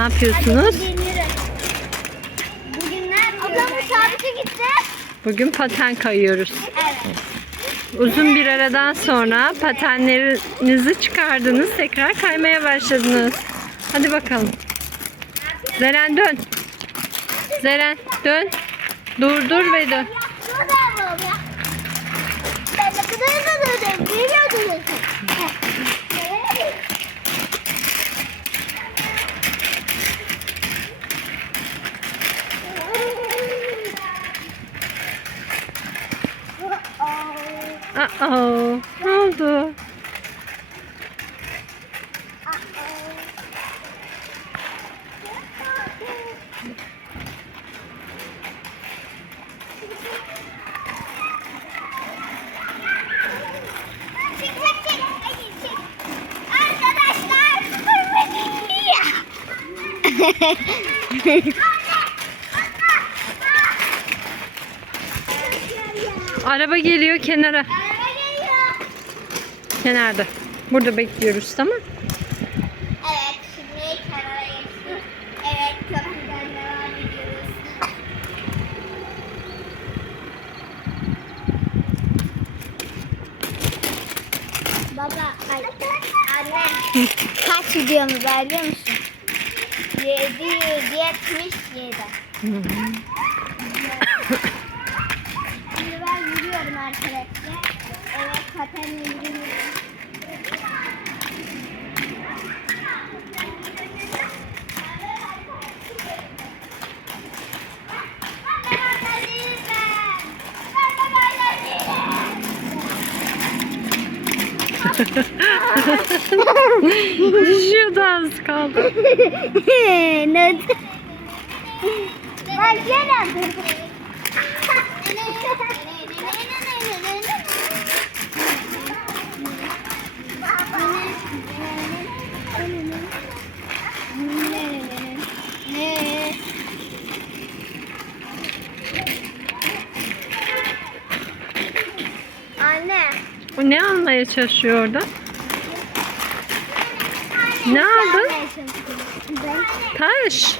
yapıyorsunuz? Bugün ne yapıyoruz? Ablam sabite gitti. Bugün paten kayıyoruz. Evet. Uzun bir aradan sonra patenlerinizi çıkardınız. Tekrar kaymaya başladınız. Hadi bakalım. Zeren dön. Zeren dön. Durdur ve dön. Ben de kadar da durdum. Biliyordunuz. Aa, ne oldu? Araba geliyor kenara. Kenarda. Burada bekliyoruz tamam Evet, şimdi kenara. Evet, köprüden devam ediyoruz. Baba, ay, anne, kaç videomuz var biliyor musun? 777. Şimdi ben yürüyorum arkadaşlar. Evet, patenle yürüyorum. Düşüyordu az kaldı. ne? Bak gene. Ne? Anne. Ne almaya çalışıyor orada? Ne aldın? Taş.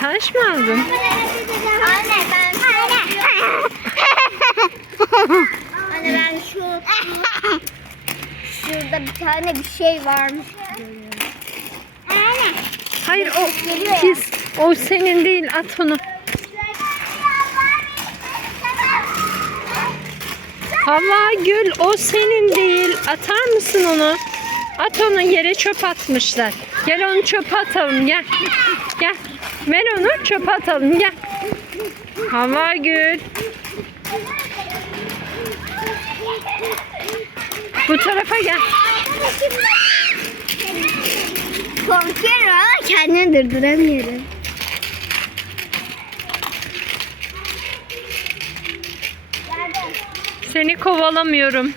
Taş mı aldın? Anne ben Anne ben şu şurada bir tane bir şey varmış. Anne. Hayır o pis. O senin değil at onu. Hava Gül o senin değil. Atar mısın onu? At onu yere çöp atmışlar. Gel onu çöpe atalım gel. Gel. Ver onu çöpe atalım gel. Hava Gül. Bu tarafa gel. Korkuyorum ama kendimi durduramıyorum. Seni kovalamıyorum.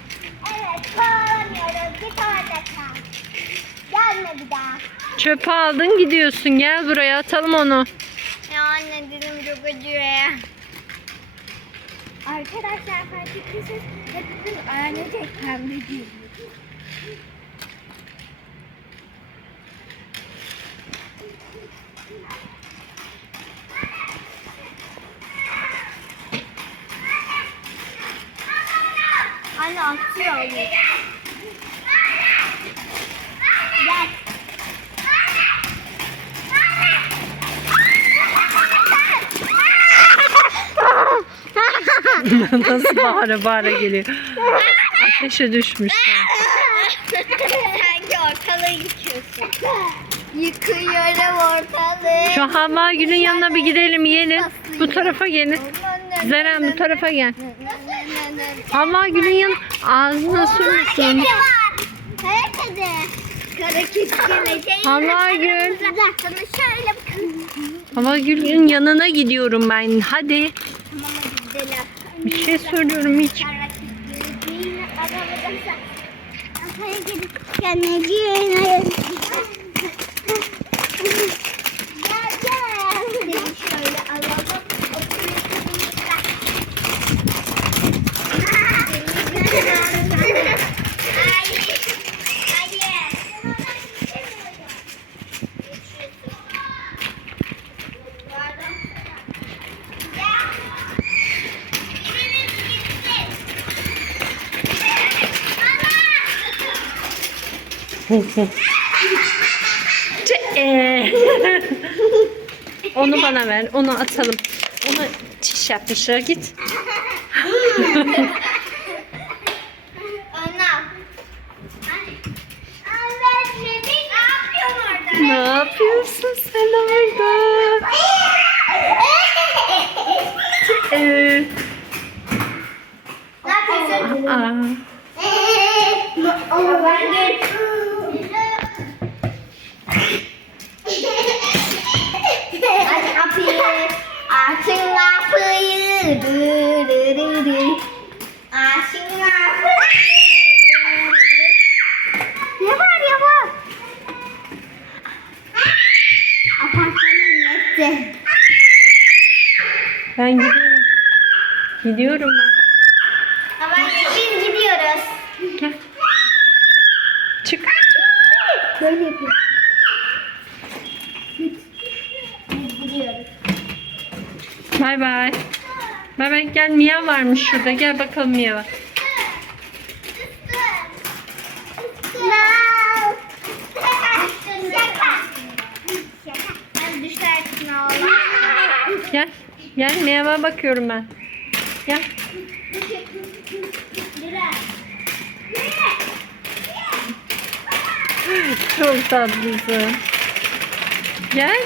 Evet, kovalamıyorum. Bir tane kal. Gelme bir daha. Çöpe aldın gidiyorsun. Gel buraya atalım onu. Ya anne dilim çok acıyor ya. Arkadaşlar fark ettiyseniz hepimiz ailecek pembe giyiniyoruz. Anne atıyor onu. Gel. Nasıl bağıra bağıra geliyor. Ateşe düşmüş. Sanki ortalığı yıkıyorsun. Yıkıyorum ortalığı. Şu Hava Gül'ün yanına bir gidelim yiyelim. Bu tarafa gelin. Zeren bu tarafa gel. Hava Gül'ün yan ağzına sürüyorsun. Herkese. Kara keşkele şey. Hava Gül. Sana şöyle bakın. Hava Gül'ün yanına gidiyorum ben. Hadi. Tamam hadi gidelim. Bir şey söylüyorum hiç. Kara keşkele. Aramızda. Kara keşkele. Gel gel. Seni şöyle alalım. Ce- ee. Onu bana ver. Onu atalım. Onu çiş yapmışlar. Git. Evet, ne yapıyorsun sen orada? Ee, Ne yapıyorsun? aa. Ben de. Aç kapıyı. Açın kapıyı. Dı dı dı dı. Açın kapıyı. Yapar yapar. Apartmanın yetti. Ben gidiyorum. Gidiyorum ben. Ama biz gidiyoruz. Gel. Çık. Böyle yapıyoruz. Biz gidiyoruz. Bay bay. Bay bay. Gel Mia varmış şurada. Gel bakalım Mia var. Gel. Gel Mia'ya bakıyorum ben. Gel. Çok tatlısın. Gel.